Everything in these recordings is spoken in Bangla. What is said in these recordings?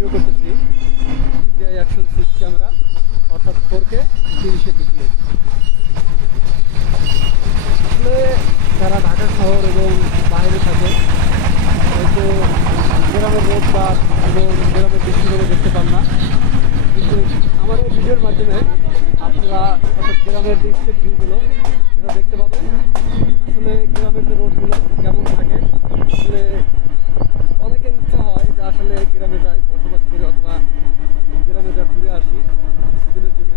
ভিডিও করতেছি DJI Action 6 ক্যামেরা, অর্থাৎ 4K 30 ডিসপ্লে। আসলে যারা ঢাকা শহর এবং বাইরে থাকে হয়তো গ্রামের রোড বা এবং গ্রামের দৃশ্যগুলো দেখতে পান না, কিন্তু আমার এই ভিডিওর মাধ্যমে আপনারা অর্থাৎ গ্রামের যে স্টেট ভিউগুলো সেটা দেখতে পাবেন। আসলে গ্রামের যে রোডগুলো কেমন থাকে, আসলে অনেকের ইচ্ছা হয় যে আসলে গ্রামে যাই, বসবাস করি অথবা গ্রামে যা ঘুরে আসি কিছুদিনের জন্য।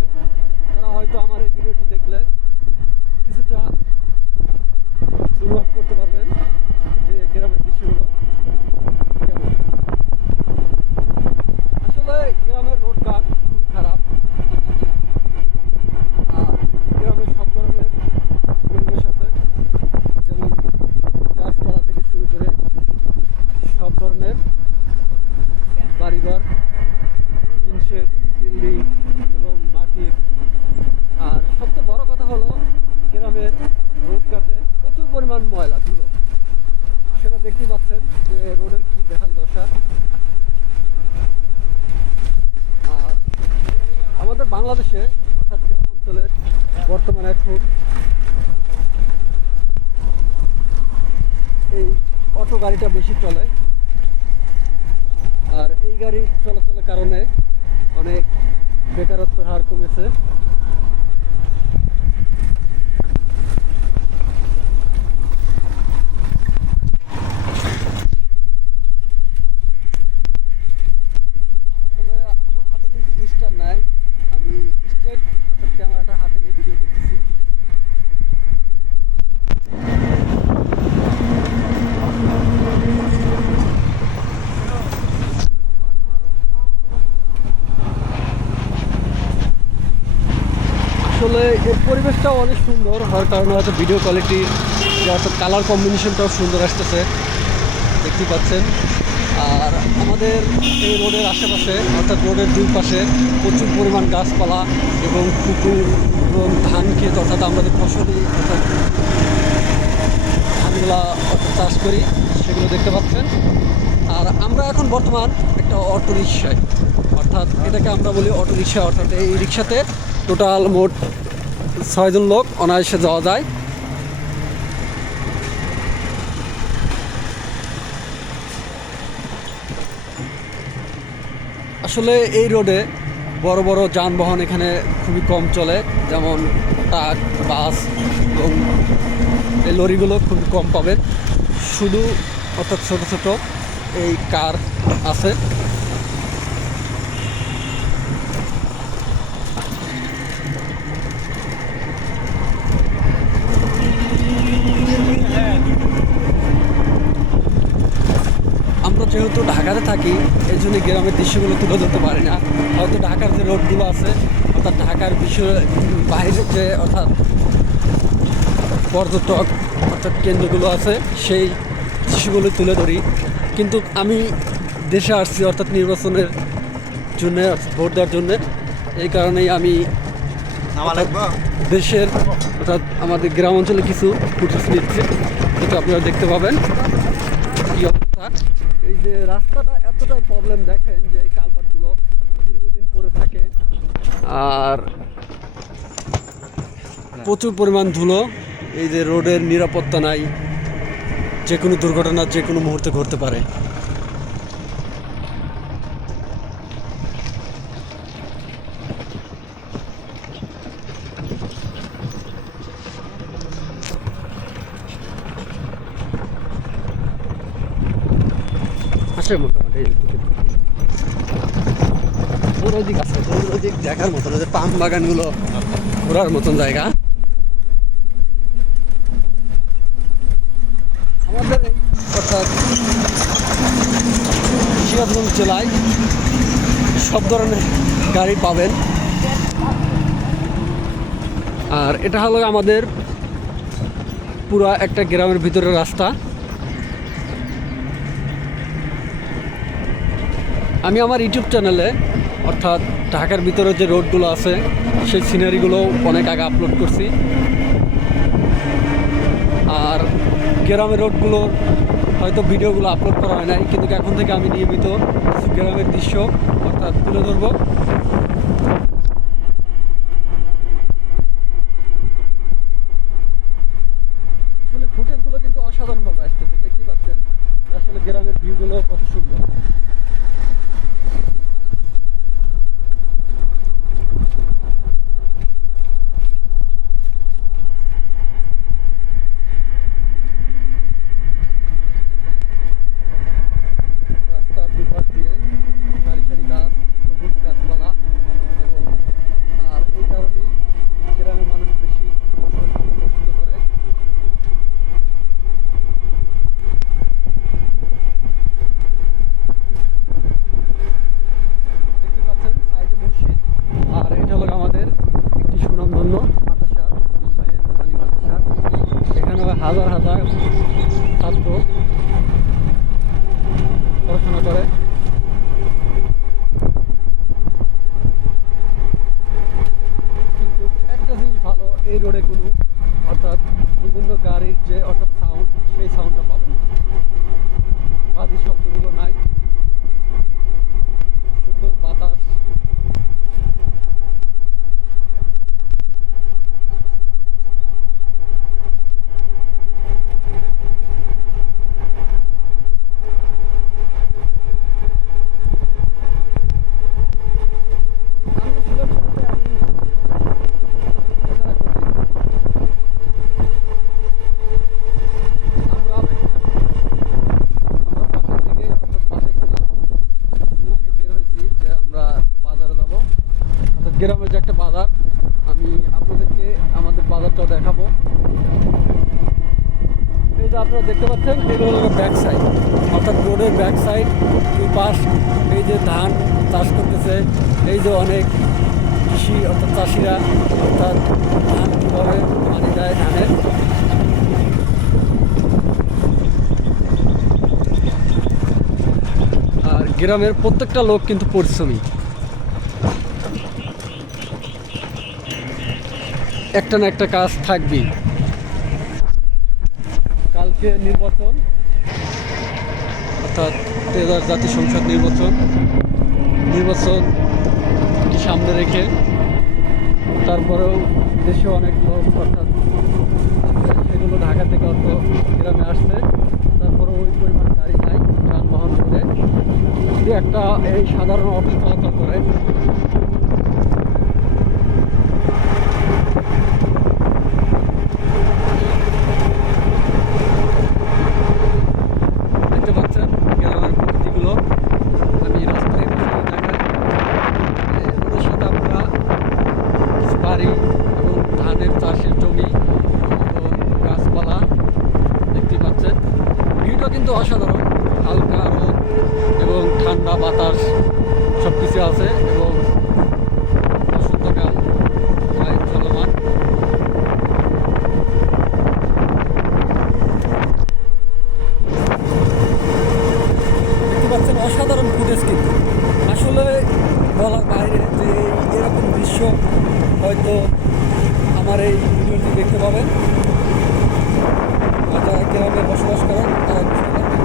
তারা হয়তো আমার এই ভিডিওটি দেখলে কিছুটা অনুভব করতে পারবেন যে গ্রামের দৃশ্যগুলো কেমন। আসলে গ্রামের রোডঘাট খুবই খারাপ, আর গ্রামে সব ধরনের পরিবেশ আছে, যেমন গাছপালা থেকে শুরু করে সব ধরনের বাড়িঘর, টিন শেড, বিল্ডিং এবং মাটির। আর সবচেয়ে বড় কথা হলো গ্রামের রোডঘাটে প্রচুর পরিমাণ ময়লা ধুলো, সেটা দেখতেই পাচ্ছেন যে রোডের কি বেহাল দশা। আর আমাদের বাংলাদেশে অর্থাৎ গ্রাম অঞ্চলের বর্তমানে এখন এই অটো গাড়িটা বেশি চলে, আর এই গাড়ি চলাচলের কারণে অনেক বেকারত্বের হার কমেছে। আসলে আমার হাতে কিন্তু স্টার নাই, আমি স্ট্রেট অর্থাৎ ক্যামেরাটা হাতে নিয়ে ভিডিও করতেছি। আসলে এর পরিবেশটাও অনেক সুন্দর হওয়ার কারণে হয়তো ভিডিও কোয়ালিটি যে অর্থাৎ কালার কম্বিনেশনটাও সুন্দর আসতেছে, দেখতেই পাচ্ছেন। আর আমাদের এই রোডের আশেপাশে অর্থাৎ রোডের দুই পাশে প্রচুর পরিমাণ গাছপালা এবং পুকুর এবং ধান ক্ষেত, অর্থাৎ আমরা যে ফসলি অর্থাৎ ধানগুলা অর্থাৎ চাষ করি সেগুলো দেখতে পাচ্ছেন। আর আমরা এখন বর্তমান একটা অটো রিক্সায়, অর্থাৎ এটাকে আমরা বলি অটো রিক্সা, অর্থাৎ এই রিক্সাতে টোটাল মোট 6 জন লোক অনায়াসে যাওয়া যায়। আসলে এই রোডে বড় বড় যানবাহন এখানে খুবই কম চলে, যেমন ট্রাক, বাস এবং এই লরিগুলো খুবই কম পাবেন, শুধু অর্থাৎ ছোট ছোট এই কার আছে। আমরা যেহেতু ঢাকাতে থাকি এই জন্য গ্রামের দৃশ্যগুলো তুলে ধরতে পারি না। হয়তো ঢাকার যে রোডগুলো আছে অর্থাৎ ঢাকার বিষয় বাইরের যে অর্থাৎ পর্যটক অর্থাৎ কেন্দ্রগুলো আছে সেই দৃশ্যগুলো তুলে ধরি, কিন্তু আমি দেশে আসছি অর্থাৎ নির্বাচনের জন্য, ভোট দেওয়ার জন্যে, এই কারণেই আমি দেশের অর্থাৎ আমাদের গ্রাম অঞ্চলে কিছু ফুটেজ নিচ্ছি, যেটা আপনারা দেখতে পাবেন কী অবস্থা। এই যে রাস্তাটা এতটাই প্রবলেম, দেখেন যে এই কালভার্টগুলো দীর্ঘদিন পরে থাকে আর প্রচুর পরিমাণ ধুলো। এই যে রোডের নিরাপত্তা নাই, যে কোনো দুর্ঘটনা যে কোনো মুহূর্তে ঘটতে পারে। আসে মোটামুটি পুরো দিক আছে, পুরো দিক দেখার মতন, যে পাম বাগানগুলো ঘোরার মতন জায়গা। আমাদের অর্থাৎ সিরাজগঞ্জ জেলায় সব ধরনের গাড়ি পাবেন। আর এটা হলো আমাদের পুরো একটা গ্রামের ভিতরের রাস্তা। আমি আমার ইউটিউব চ্যানেলে অর্থাৎ ঢাকার ভিতরে যে রোডগুলো আছে সেই সিনারিগুলো অনেক আগে আপলোড করছি। আর গ্রামের রোডগুলোর হয়তো ভিডিওগুলো আপলোড করা হয় নাই, কিন্তু এখন থেকে আমি নিয়মিত কিছু গ্রামের দৃশ্য অর্থাৎ তুলে ধরবো। আসলে ফুটেজগুলো কিন্তু অসাধারণভাবে আসতেছে, দেখতে পাচ্ছেন আসলে গ্রামের ভিউগুলো কত সুন্দর। রাস্তার দুপাশ দিয়ে সারি সারি গাছ, সবুজ গাছপালা, এবং আর এই কারণেই গ্রামের মানুষ বেশি বসবাস করতে পছন্দ করে। দেখতে পাচ্ছেন সাইডে মসজিদ, আর এটা হলো আমাদের একটি সুনামধন্য মাদ্রাসা, নুরানি মাদ্রাসা। এখানে হাজার হাজার ছাত্র পড়াশোনা করে। কিন্তু একটা জিনিস ভালো, এই রোডে কোনো অর্থাৎ বিভিন্ন গাড়ির যে অর্থাৎ সাউন্ড, সেই সাউন্ডটা পাবেন না, বাজি শব্দগুলো নাই, সুন্দর বাতাস। আমি সিলেট শহরে আমি ঘোরাফেরা করি। আমরা বাসা থেকে অর্থাৎ বাসায় ছিলাম, কিছুদিন আগে বের হয়েছি যে আমরা বাজারে যাব, অর্থাৎ গ্রামের যে একটা বাজার, আমি আপনাদেরকে আমাদের বাজারটাও দেখাবো। এই যে আপনারা দেখতে পাচ্ছেন, এগুলো হলো ব্যাক সাইড, অর্থাৎ রোডের ব্যাক সাইড, দুই পাশ এই যে ধান চাষ করতেছে, এই যে অনেক কৃষি অর্থাৎ চাষিরা অর্থাৎ ধান কীভাবে পানি দেয় ধানের। আর গ্রামের প্রত্যেকটা লোক কিন্তু পরিশ্রমী, একটা না একটা কাজ থাকবেই। কালকে নির্বাচন, অর্থাৎ এবার জাতীয় সংসদ নির্বাচনকে সামনে রেখে তারপরেও দেশে অনেক লোক অর্থাৎ সেগুলো ঢাকা থেকে অর্থ গ্রামে আসছে, তারপরেও ওই পরিমাণ গাড়ি নাই, যানবাহন করে যে একটা এই সাধারণ অটো চলাচল করে। দেখতে পাচ্ছেন গ্রামের প্রকৃতিগুলো, আমি রাস্তায় দেখাই। রোডের সাথে আমরা কিছু বাড়ি এবং ধানের চাষের জমি এবং গাছপালা দেখতে পাচ্ছেন। ভিউটা কিন্তু অসাধারণ, হালকা রোদ এবং ঠান্ডা বাতাস সব কিছু আছে, এবং বসন্তকাল প্রায় চলমান। দেখতে পাচ্ছেন অসাধারণ ফুটেজ, কিন্তু আসলে বলার বাইরে যে এরকম দৃশ্য হয়তো আমার এই ভিডিওটি দেখতে পাবেন, যারা গ্রামে বসবাস করেন তারা বুঝতে পারবেন।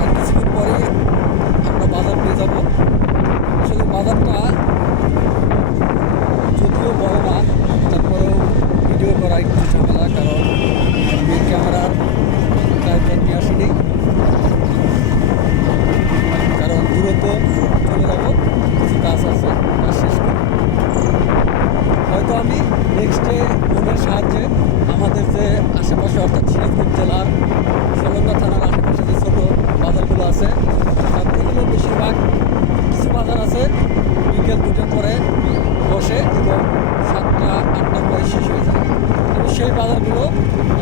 আর কিছুদিন পরে আমরা বাজার পেয়ে যাব। আসলে বাজারটা যদিও বড় না, তারপরেও ভিডিও করা একটু ঝামেলা, কারণ আমি ক্যামেরার ট্রাইপড নিয়ে আসিনি, কারণ দূরত্ব চলে যাব, কিছু কাজ আছে, কাজ শেষ করি। হয়তো আমি নেক্সটে ফোনের সাহায্যে আমাদের যে আশেপাশে অর্থাৎ সিরাজগঞ্জ জেলার সলন্দা থানার আশেপাশে যে ছোটো বাজারগুলো আছে, এগুলো বেশিরভাগ কিছু বাজার আছে বিকেল 2টার পরে বসে এবং 7টা-8টার পরে শেষ হয়ে যায়। আমি সেই বাজারগুলো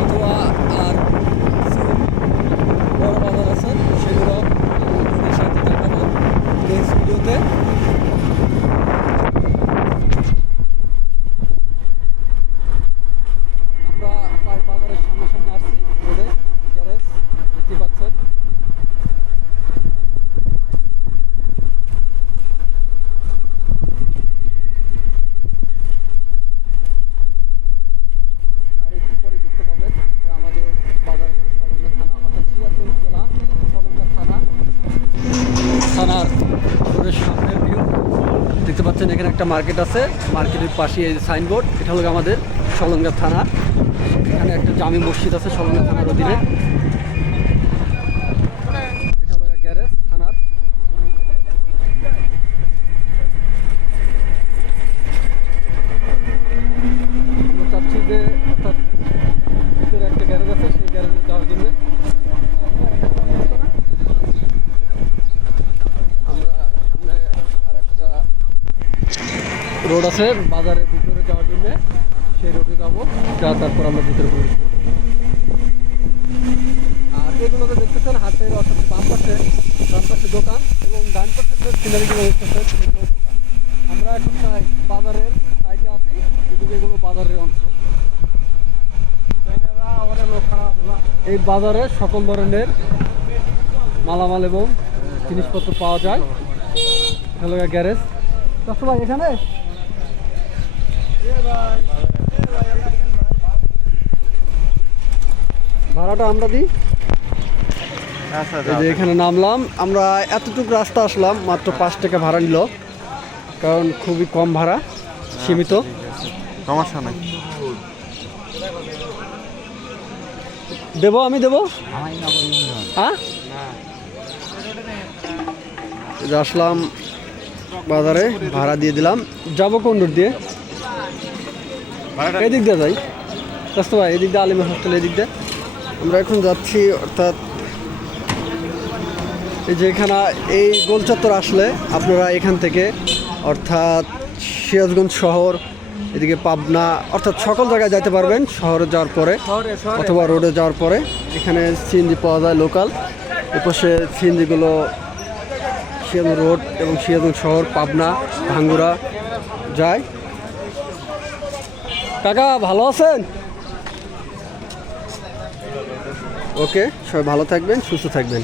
অথবা আর কিছু বড় বাজার আছে সেগুলো আমি ফোনের সাথে দেখাবো নেক্সট ভিডিওতে। পাচ্ছেন এখানে একটা মার্কেট আছে, মার্কেটের পাশে এই সাইনবোর্ড, এটা হলো আমাদের সলঙ্গা থানা। এখানে একটা জামি মসজিদ আছে সলঙ্গা থানার অধীনে। এটা হলো গ্যারেজ থানার। আমরা চাচ্ছি যে অর্থাৎ ভিতরে একটা গ্যারেজ আছে, সেই গ্যারেজে যাওয়ার জন্য আমরা সামনে আর একটা রোড আছে বাজারের ভিতরে যাওয়ার জন্য, সেই রোডে যাবো, তারপর আমরা ভিতরে প্রবেশ করবো। আর এগুলোতে দেখতেছেন হাতের অর্থাৎ বাম পাশে দোকান এবং ডান পাশে যে সিনারিগুলো দেখতেছেন সেগুলো দোকান। আমরা এখন বাজারের সাইডে আছি, কিন্তু এগুলো বাজারের অংশ। এই বাজারে সকল ধরনের মালামাল এবং জিনিসপত্র পাওয়া যায়। হ্যালো গ্যারেজ ভাই, এখানে ভাড়াটা আমরা দিই। এই যে এখানে নামলাম, আমরা এতটুকু রাস্তা আসলাম, মাত্র 5 টাকা ভাড়া নিল, কারণ খুবই কম ভাড়া, সীমিত। সমস্যা নাই, দেবো, আমি দেবো। হ্যাঁ, আসলাম বাজারে, ভাড়া দিয়ে দিলাম। যাবো কোন রোড দিয়ে? এদিক দিয়ে যাই রাস্তা ভাই, এদিক দিয়ে আলিমের হোস্টেল, এদিক দিয়ে আমরা এখন যাচ্ছি। অর্থাৎ এই যে এখানে এই গোলচত্বর আসলে আপনারা এখান থেকে অর্থাৎ সিরাজগঞ্জ শহর, এদিকে পাবনা, অর্থাৎ সকল জায়গায় যাইতে পারবেন শহরে যাওয়ার পরে অথবা রোডে যাওয়ার পরে। এখানে সিএনজি পাওয়া যায় লোকাল, এপাশে সিএনজিগুলো সিরাজগঞ্জ রোড এবং সিরাজগঞ্জ শহর, পাবনা, ভাঙ্গুড়া যায়। কাকা ভালো আছেন? ওকে, সবাই ভালো থাকবেন, সুস্থ থাকবেন।